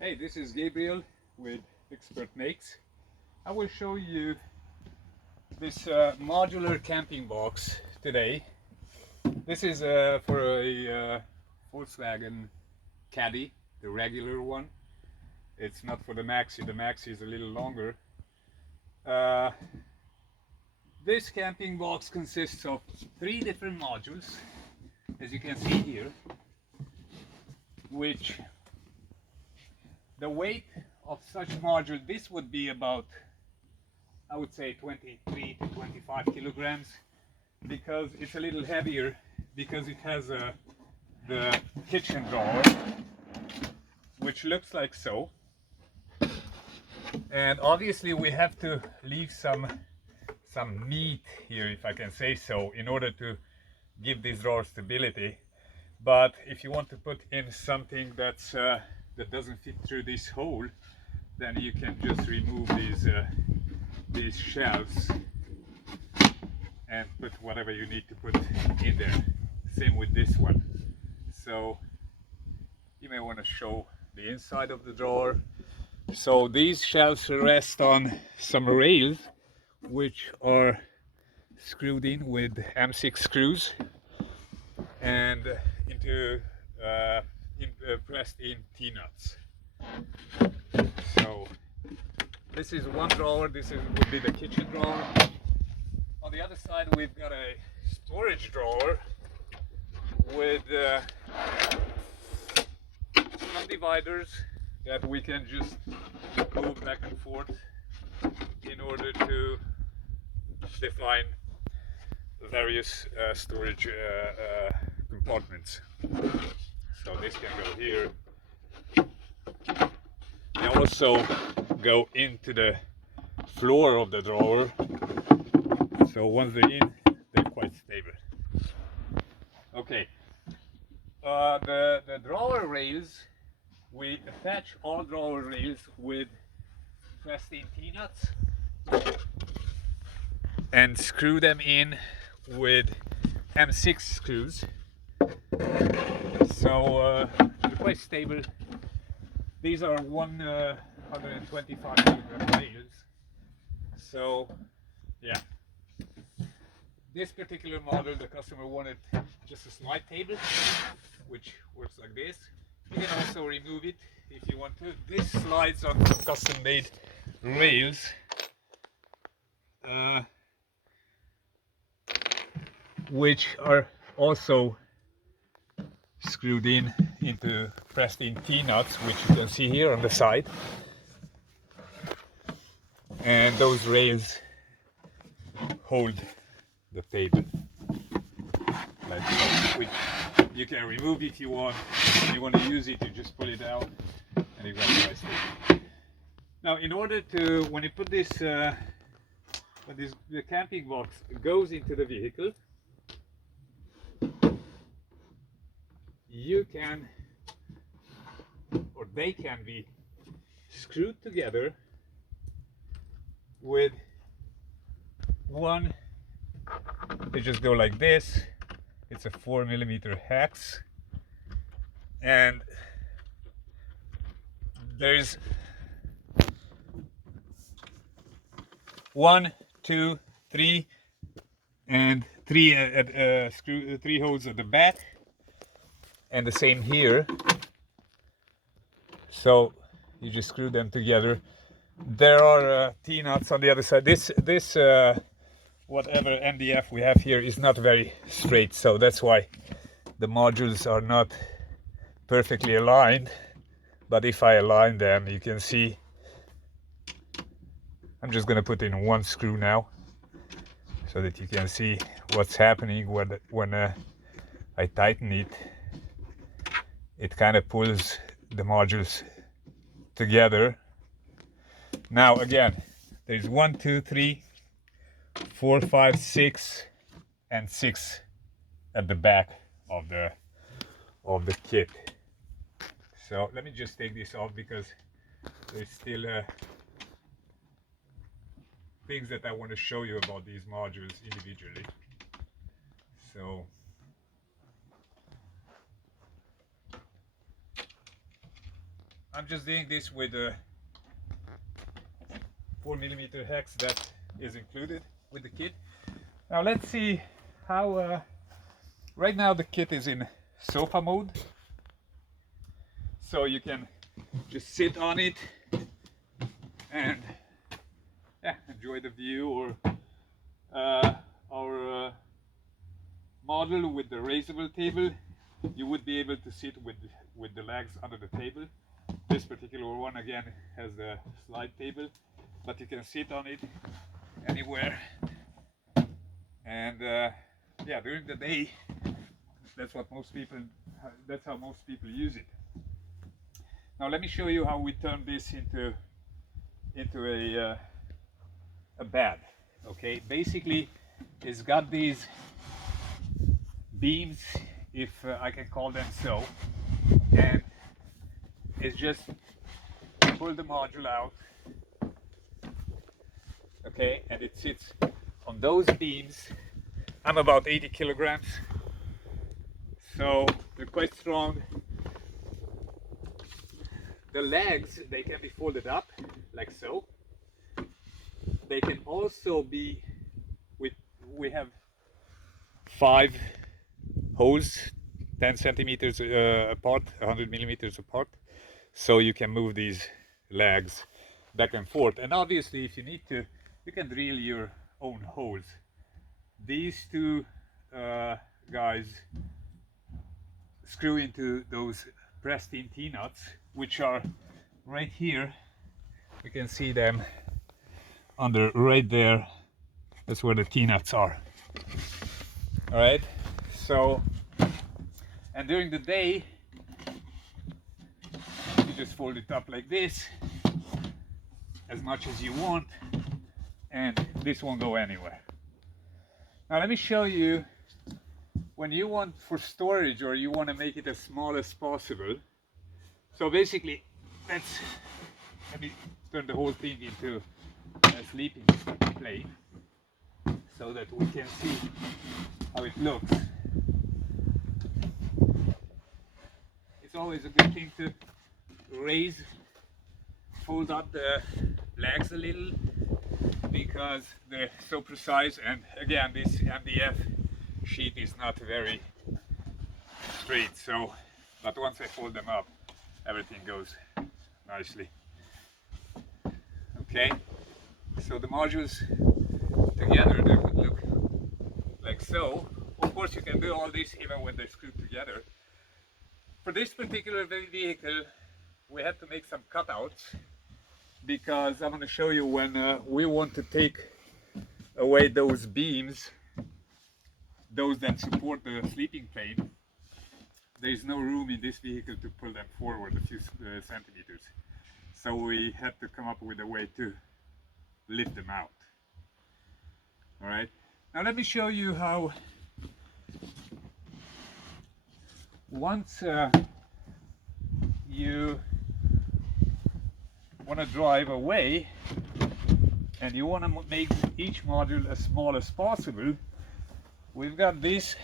Hey, this is Gabriel with Expert Makes. I will show you this modular camping box today. This is for a Volkswagen Caddy, the regular one. It's not for the Maxi. The Maxi is a little longer. Uh, this camping box consists of 3 different modules, as you can see here, which the weight of such module, this would be about, I would say 23 to 25 kilograms, because it's a little heavier, because it has the kitchen drawer, which looks like so. And obviously we have to leave some meat here, if I can say so, in order to give this drawer stability. But if you want to put in something that's that doesn't fit through this hole, then you can just remove these shelves and put whatever you need to put in there. Same with this one. So you may want to show the inside of the drawer. So these shelves rest on some rails which are screwed in with M6 screws and pressed in T-nuts. So this is one drawer. Would be the kitchen drawer. On the other side we've got a storage drawer with some dividers that we can just move back and forth in order to define the various storage compartments. So this can go here. They also go into the floor of the drawer. So once they're in, they're quite stable. Okay. The drawer rails, we attach all drawer rails with pressed-in T-nuts and screw them in with M6 screws. So they're quite stable. These are 125 kilogram rails. So yeah, this particular model, the customer wanted just a slide table, which works like this. You can also remove it if you want to. This slides on some custom-made rails. Which are also screwed into pressed-in T-nuts, which you can see here on the side. And those rails hold the table. Like so. You can remove if you want. If you want to use it, you just pull it out, and you've got a nice table. Now, in order to, when you put this, the camping box goes into the vehicle, you can, or they can be screwed together with one. They just go like this. It's a 4mm hex, and there's 1, 2, 3, and 3 holes at the back, and the same here. So you just screw them together. There are T-nuts on the other side. This whatever MDF we have here is not very straight, so that's why the modules are not perfectly aligned. But if I align them, you can see. I'm just gonna put in one screw now, so that you can see what's happening when I tighten it. It kind of pulls the modules together. Now again, there's 1, 2, 3, 4, 5, 6, and 6 at the back of the kit. So let me just take this off, because there's still things that I want to show you about these modules individually. So I'm just doing this with a 4mm hex that is included with the kit. Now let's see how, right now the kit is in sofa mode, so you can just sit on it and yeah, enjoy the view, or our model with the raisable table, you would be able to sit with the legs under the table. This particular one again has the slide table, but you can sit on it anywhere. And yeah, during the day, that's how most people use it. Now let me show you how we turn this into a bed. Okay, basically it's got these beams, if I can call them so, and it's just pull the module out, okay, and it sits on those beams. I'm about 80 kilograms, so they're quite strong. The legs, they can be folded up like so. They can also be we have 5 holes 10 centimeters apart, 100 millimeters apart, so you can move these legs back and forth. And obviously if you need to, you can drill your own holes. These two guys screw into those pressed-in T-nuts, which are right here. You can see them under right there. That's where the T-nuts are. All right, so, and during the day you just fold it up like this as much as you want, and this won't go anywhere. Now let me show you, when you want for storage or you want to make it as small as possible. So basically, let me turn the whole thing into a sleeping plane so that we can see how it looks. It's always a good thing to fold up the legs a little, because they're so precise, and again this MDF sheet is not very straight, so, but once I fold them up everything goes nicely. Okay, so the modules together, they would look like so. Of course you can do all this even when they're screwed together. For this particular vehicle we had to make some cutouts, because I'm going to show you when we want to take away those beams, those that support the sleeping plane. There is no room in this vehicle to pull them forward a few centimeters, so we had to come up with a way to lift them out. All right, now let me show you how, once you want to drive away and you want to make each module as small as possible, we've got these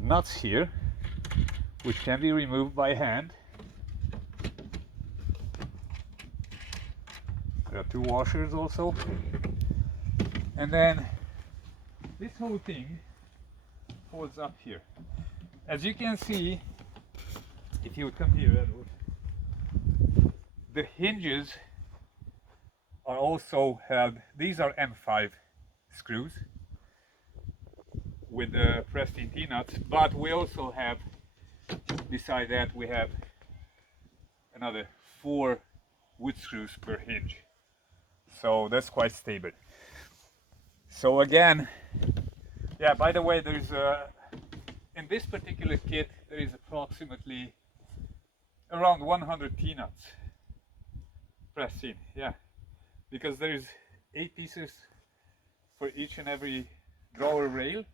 nuts here which can be removed by hand. There are 2 washers also, and then this whole thing folds up here. As you can see, if you would come here, Edward, the hinges are also held. These are M5 screws with the pressed-in T-nuts, but we also have, beside that, we have another 4 wood screws per hinge, so that's quite stable. So again, yeah, by the way, there's in this particular kit there is approximately around 100 T-nuts pressed in, yeah, because there is 8 pieces for each and every drawer rail,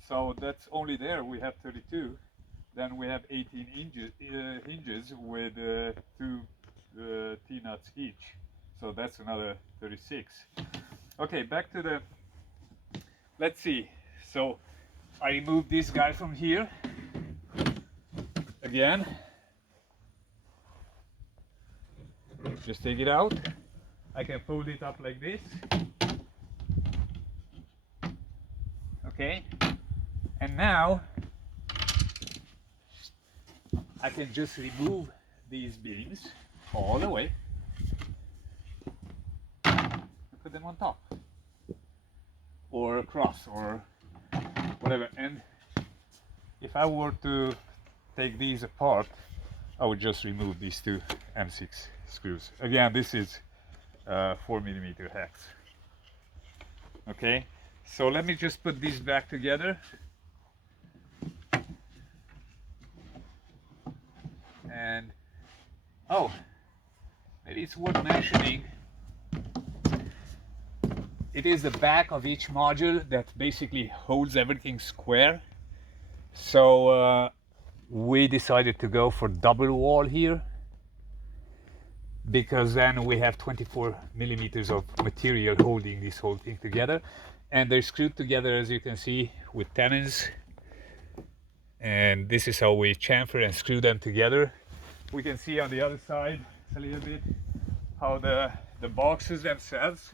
so that's only there we have 32. Then we have 18 hinges with 2 T-nuts each, so that's another 36. Okay, back to the, let's see, so I removed this guy from here again, Just take it out. I can fold it up like this. Okay, and now I can just remove these beams all the way and put them on top or across or whatever. And if I were to take these apart, I would just remove these two M6 screws. Again, this is 4mm hex. Okay, so let me just put these back together. And oh, maybe it's worth mentioning, it is the back of each module that basically holds everything square. So we decided to go for double wall here, because then we have 24mm of material holding this whole thing together, and they're screwed together, as you can see, with tenons. And this is how we chamfer and screw them together. We can see on the other side a little bit how the boxes themselves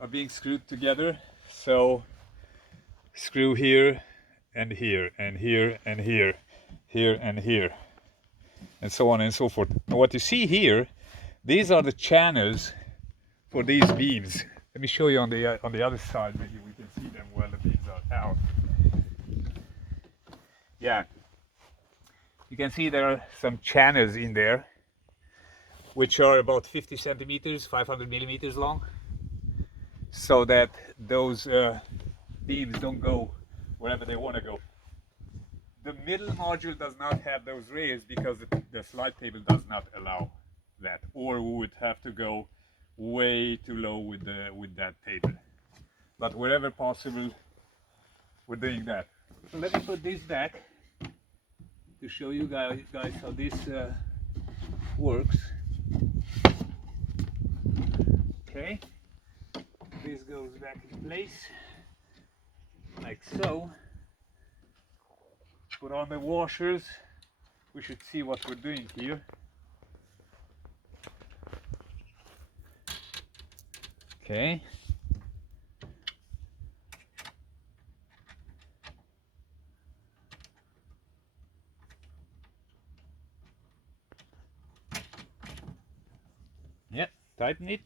are being screwed together. So screw here and here and here and here, here and here, and so on and so forth. And what you see here, these are the channels for these beams. Let me show you on the other side. Maybe we can see them while the beams are out. Yeah, you can see there are some channels in there, which are about 50 centimeters, 500mm long, so that those beams don't go wherever they want to go. The middle module does not have those rails because the slide table does not allow that, or we would have to go way too low with that table. But wherever possible, we're doing that. So let me put this back to show you guys how this works. Okay, this goes back in place like so. Put on the washers. We should see what we're doing here. Okay. Yep, tighten it.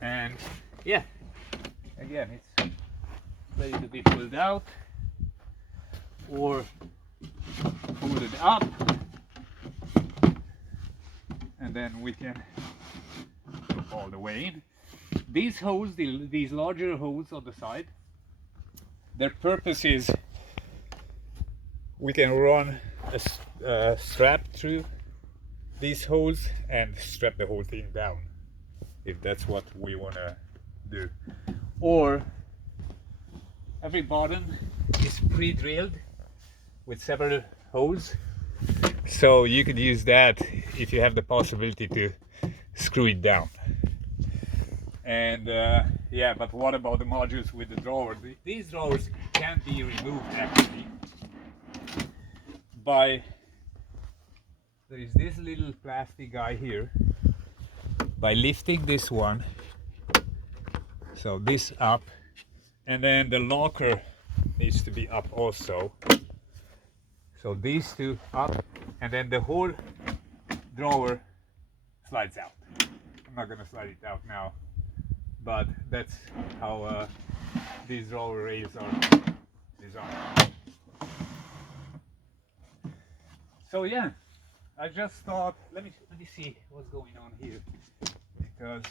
And yeah, again, it's ready to be pulled out or folded up, and then we can put all the way in. These holes, these larger holes on the side, their purpose is we can run a strap through these holes and strap the whole thing down, if that's what we want to do. Or every bottom is pre-drilled with several holes, so you could use that if you have the possibility to screw it down. And yeah, but what about the modules with the drawers? These drawers can be removed actually by, there is this little plastic guy here. By lifting this one, so this up, and then the locker needs to be up also. So these two up, and then the whole drawer slides out. I'm not gonna slide it out now, but that's how these drawer rails are designed. So yeah, I just thought, let me see what's going on here, because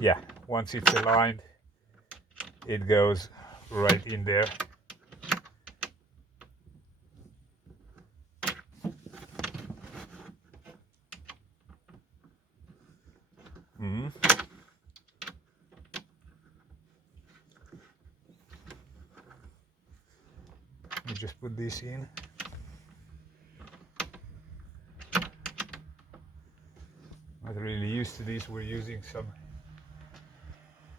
yeah, once it's aligned, it goes right in there. Let me just put this in. Not really used to this. We're using some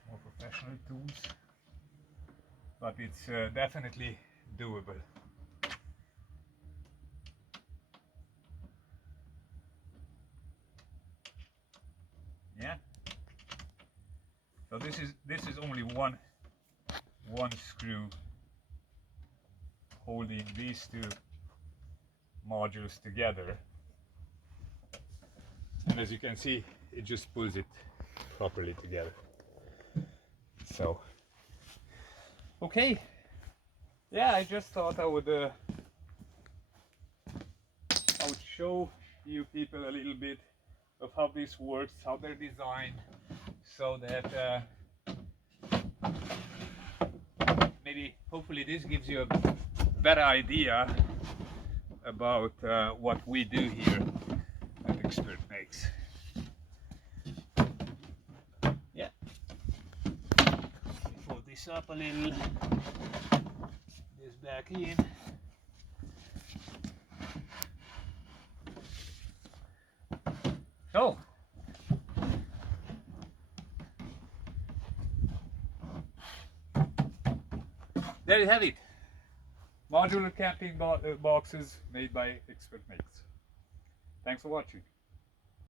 more professional tools. but it's definitely doable. Yeah. So this is only one screw holding these two modules together, and as you can see, it just pulls it properly together. So okay, yeah, I just thought I would show you people a little bit of how this works, how they're designed, so that maybe hopefully this gives you a better idea about what we do here at Expert Makes. Yeah. Fold this up a little. This back in. So there you have it. Modular camping boxes made by Expert Makes. Thanks for watching.